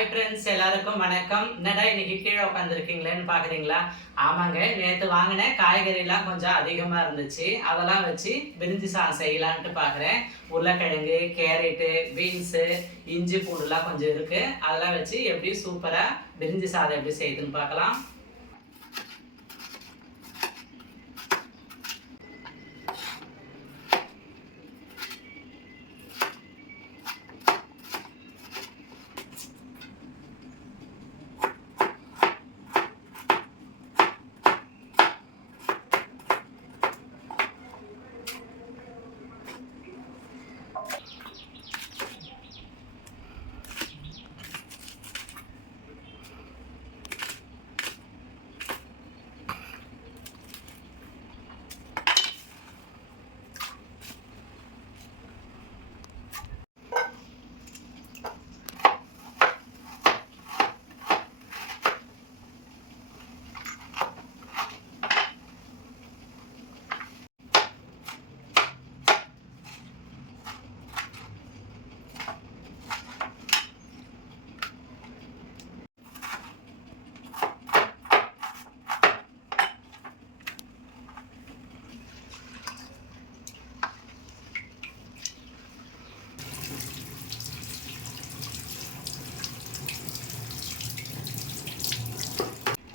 Hi friends எல்லாருக்கும் வணக்கம். என்னடா இன்னைக்கு கீழே உட்காந்துருக்கீங்களேன்னு பார்க்குறீங்களா ஆமாங்க நேற்று வாங்கின காய்கறிலாம் கொஞ்சம் அதிகமாக இருந்துச்சு. அதெல்லாம் வச்சு பிரிஞ்சி சாதம் செய்யலான்ட்டு பார்க்குறேன் உருளைக்கிழங்கு கேரட்டு பீன்ஸு இஞ்சி பூண்டுலாம் கொஞ்சம் இருக்குது அதெல்லாம் வச்சு எப்படி சூப்பராக பிரிஞ்சி சாதம் எப்படி செய்யுதுன்னு பார்க்கலாம்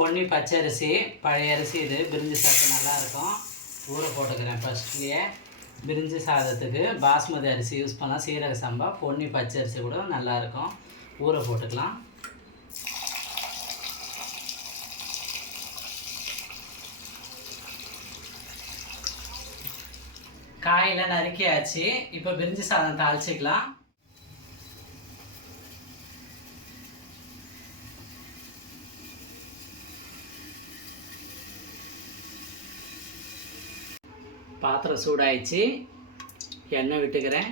பொன்னி பச்சை அரிசி பழைய அரிசி இது பிரிஞ்சி சாதம் நல்லாயிருக்கும். ஊற போட்டுக்கிறேன் ஃபஸ்ட்லேயே பிரிஞ்சி சாதத்துக்கு பாஸ்மதி அரிசி யூஸ் பண்ணால் சீரக சம்பா பொன்னி பச்சை அரிசி கூட நல்லாயிருக்கும். ஊற போட்டுக்கலாம். காயெல்லாம் நறுக்கியாச்சு. இப்போ பிரிஞ்சி சாதம் தாளிச்சிக்கலாம் பாத்திரம் சூடாயிடுச்சு. எண்ணெய் விட்டுக்கிறேன்.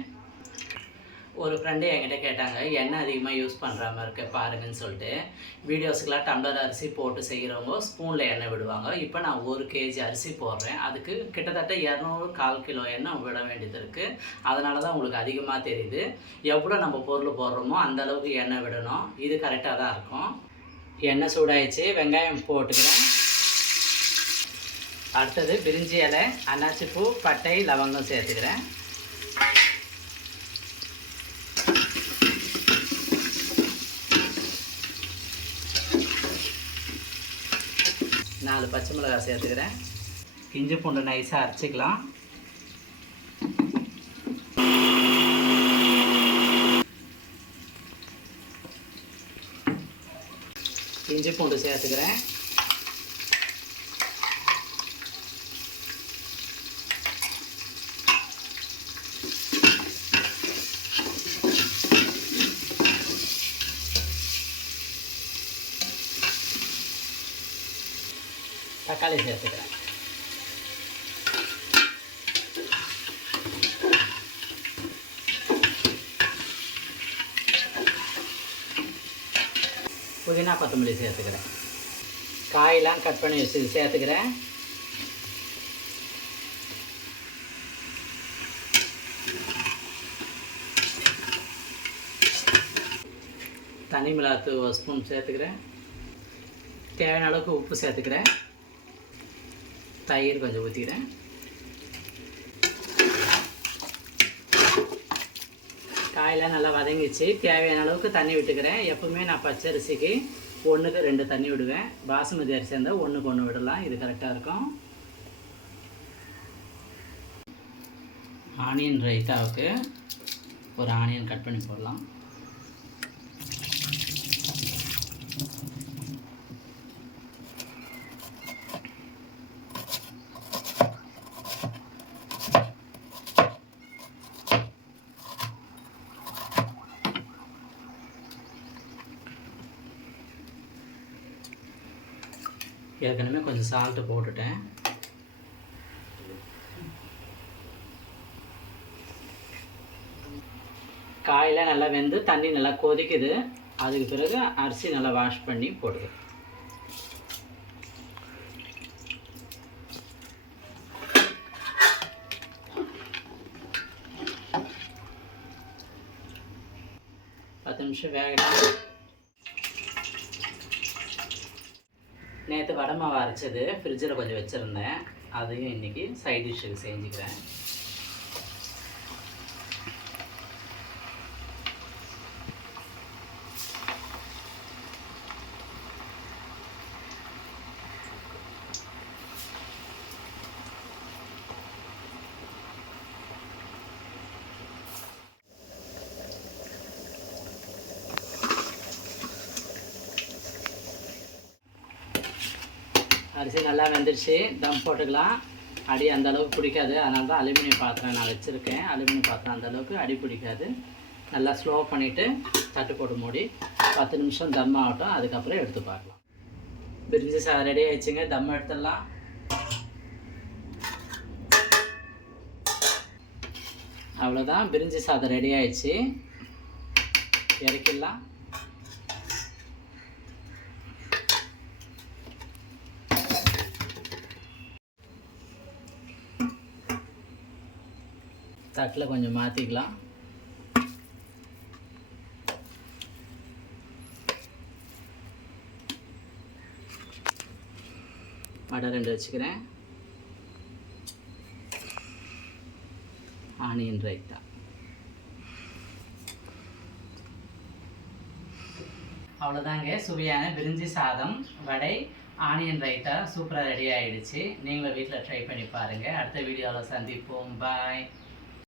ஒரு ஃப்ரெண்டு என்கிட்ட கேட்டாங்க எண்ணெய் அதிகமாக யூஸ் பண்ணுற மாதிரி இருக்க பாருங்கன்னு சொல்லிட்டு. வீடியோஸுக்கெலாம் டம்ளர் அரிசி போட்டு செய்கிறவங்க ஸ்பூனில் எண்ணெய் விடுவாங்க. இப்போ நான் ஒரு கேஜி அரிசி போடுறேன். அதுக்கு கிட்டத்தட்ட இரநூறு கால் கிலோ எண்ணெய் விட வேண்டியது இருக்குது அதனால தான் உங்களுக்கு அதிகமாக தெரியுது. எவ்வளோ நம்ம பொருள் போடுறோமோ அந்த அளவுக்கு எண்ணெய் விடணும். இது கரெக்டாக தான் இருக்கும். எண்ணெய் சூடாயிடுச்சு. வெங்காயம் போட்டுக்கிறேன். அடுத்தது பிரிஞ்சி இலை அன்னாசிப்பூ பூ பட்டை லவங்கம் சேர்த்துக்கிறேன். நாலு பச்சை மிளகாய் சேர்த்துக்கிறேன். இஞ்சி பூண்டு நைஸாக அரைச்சிக்கலாம். இஞ்சி பூண்டு சேர்த்துக்கிறேன். தக்காளி சேர்த்துக்கிறேன். புதினா கொத்தமல்லி சேர்த்துக்கிறேன். காயெலாம் கட் பண்ணி வச்சு சேர்த்துக்கிறேன். தனி மிளகாத்து ஒரு ஸ்பூன் சேர்த்துக்கிறேன். தேவையான அளவுக்கு உப்பு சேர்த்துக்கிறேன். தயிர் கொஞ்சம் ஊற்றிக்கிறேன் காயெல்லாம் நல்லா வதங்கிச்சு தேவையான அளவுக்கு தண்ணி விட்டுக்கிறேன். எப்பவுமே நான் பச்சரிசிக்கு ஒன்றுக்கு ரெண்டு தண்ணி விடுவேன். பாசுமதி அரிசி இருந்தால் ஒன்றுக்கு ஒன்று விடலாம். இது கரெக்டாக இருக்கும். ஆனியன் ரைத்தாவுக்கு ஒரு ஆனியன் கட் பண்ணி போடலாம். ஏற்கனவே கொஞ்சம் சால்ட்டு போட்டுட்டேன். காயெல்லாம் நல்லா வெந்து தண்ணி நல்லா கொதிக்குது. அதுக்கு பிறகு அரிசி நல்லா வாஷ் பண்ணி போடுது. பத்து நிமிஷம் வேகட்டும். நேற்று வடை மாவு அரைச்சது ஃப்ரிட்ஜில் கொஞ்சம் வச்சுருந்தேன். அதையும் இன்றைக்கி சைட் டிஷ்ஷுக்கு செஞ்சுக்கிறேன். அரிசி நல்லா வெந்துருச்சு. தம் போட்டுக்கலாம். அடி அந்த அளவுக்கு பிடிக்காது. அதனால தான் அலுமினியம் பாத்திரம் நான் வச்சுருக்கேன். அலுமினியம் பாத்திரம் அந்த அளவுக்கு அடி பிடிக்காது. நல்லா ஸ்லோ பண்ணிவிட்டு தட்டு போட்டு மூடி பத்து நிமிஷம் தம் ஆகட்டும். அதுக்கப்புறம் எடுத்து பார்க்கலாம். பிரிஞ்சி சாதம் ரெடி ஆயிடுச்சுங்க. தம் எடுத்துடலாம். அவ்வளோதான் பிரிஞ்சி சாதம் ரெடி ஆயிடுச்சு. இறக்கிடலாம். தட்டில் கொஞ்சம் மாற்றிக்கலாம் வடை ரெண்டு வச்சுக்கிறேன். ஆனியன் ரைத்தா. அவ்வளோதாங்க சுவையான பிரிஞ்சி சாதம் வடை ஆனியன் ரைத்தா. சூப்பராக ரெடி ஆகிடுச்சு நீங்களும் வீட்டில் ட்ரை பண்ணி பாருங்கள் அடுத்த வீடியோவில் சந்திப்போம். பாய்.